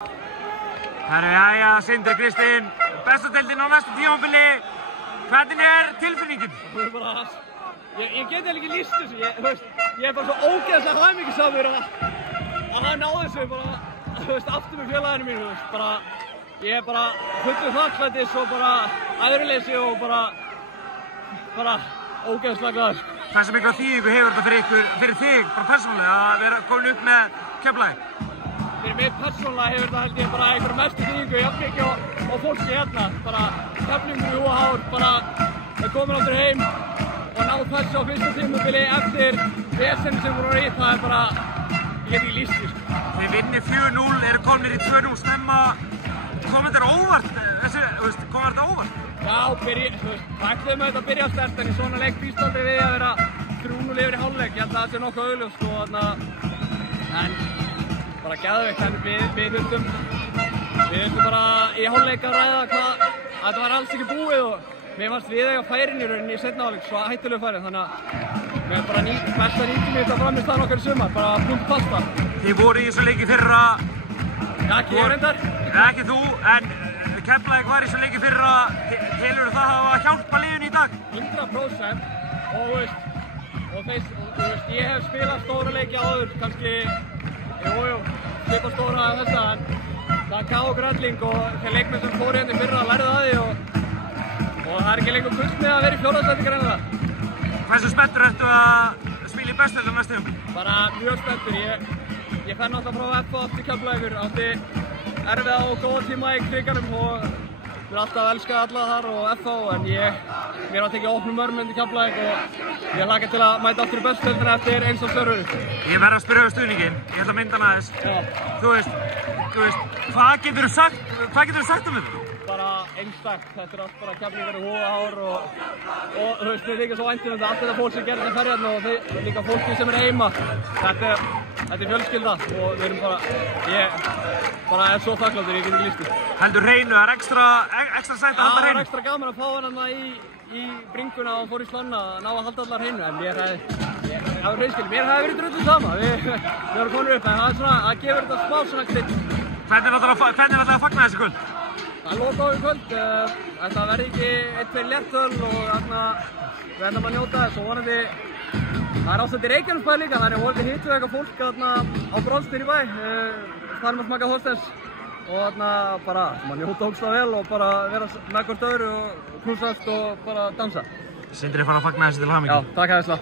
Herru, jæja, Sindri Kristinn, besta deildin á næsta tímabili. Hvernig tilfinningin? Ég get ekki lýst þessu, ég bara svo ógeðslega hamingjusamur að hann náði þessu aftur með félaginu mínu, ég bara fullur þakklætis og æðruleysi og bara ógeðslega glaður. Hversu mikla þýðingu hefur þetta fyrir þig, persónulega, að vera komin upp með Keflavík? Fyrir mig persónulega hefur þetta held ég einhverju mestu þýðingu, jafn mikið og fólki hérna, Keflvíkingur í Húaár, er komin aftur heim og náð þessu á fyrsta tímabili eftir vesenni sem voru í, það ég get ekki lýst því. Þið vinnir 4-0, eru komnir í 2-0 snemma. Kom þetta óvart? Kom þetta óvart? Já, það ætluðum auðvitað að byrja sterkt, en í svona leik býst aldrei við að vera 3-0 yfir í hálfleik. Ég held að það sé nokkuð augljóst en bara geðveikt, en við þurftum bara í hálfleik að ræða hvað þetta var alls ekki búið og mér fannst við eiga færin í rauninni í seinni hálfleik, svo hættulegu færin, þannig að við bara besta 90 mínúta frammistaðan okkar í sumar, bara punkt fasta. Þið voru í þessu leiki fyrra. Já, ekki ég reyndar. Ekki þú, en Keflavík var í þessu leiki fyrra. Telurðu það hafa hjálpað liðinu í dag? 100% og ég hef spilað stóra leiki áður, kannski, svipað stóra af þessa, en það gaf okkur helling og þeir leikmenn sem fóru hérna í fyrra lærðu að því og það ekki lengur gullsmið að vera í fjórðasæti greinilega. Hversu spenntur ertu að spila í bestdeildinni á næsta tímabili? Bara mjög spenntur. Ég fer náttúrulega frá FH aftur Keflavíkur, átti erfiða og góða tíma í kriganum og mér alltaf elskað alla þar og FH, en mér var tekið opnum örmund í Keflavík og ég hlakka til að mæta aftur í bestdeildina eftir eins og störfur. Ég verð að spyrja stuðninginn, ég ætla að mynda hann aðeins. Þú veist, hvað geturðu sagt um þetta? Bara einstakt, þetta allt bara Keflvíkingar í Húaár og við líka svo væntum þetta, allt þetta fólk sem gerir þetta ferjarna og líka fólki sem er heima. Þetta er fjölskylda og við erum ég er svo þakkláttur, ég get ekki lýst því. Heldur hreinu, það er ekstra sætt að halda hreinu? Það var ekstra gaman að fá hann í bringuna og fór í slanna að ná að halda allar hreinu, en mér hefði verið drullu sama, við vorum konur upp, en það gefur þetta smá svona krydd. Hvernig ætlaðu að fagna þessi kvöld? Það loka á í kvöld, þetta verði ekki 1-2 léttöl og við ætlum að njóta þess og vonandi, það er ástætt í Reykjanesbæ líka, það er volið hittu eitthvað fólk á Bronsbyr í bæ, þar með smaka Þorsteins og bara njóta ógeðslega vel og bara vera með hvort öðru og knúsast og bara dansa. Sindri er farin að fagna þessi til hamingju. Já, takk æðislega.